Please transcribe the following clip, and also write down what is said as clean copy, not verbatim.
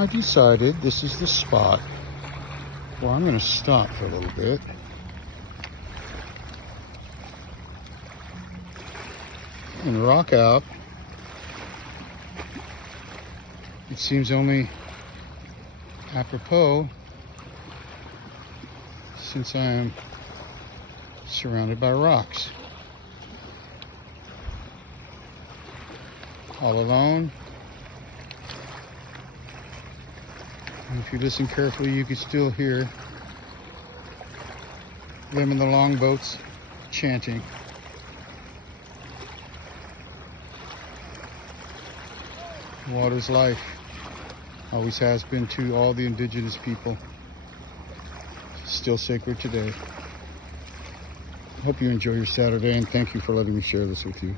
I decided this is the spot where I'm going to stop for a little bit. And rock out. It seems only apropos since I am surrounded by rocks. All alone. And if you listen carefully, you can still hear them in the longboats chanting. Water's life. Always has been to all the indigenous people. Still sacred today. Hope you enjoy your Saturday, and thank you for letting me share this with you.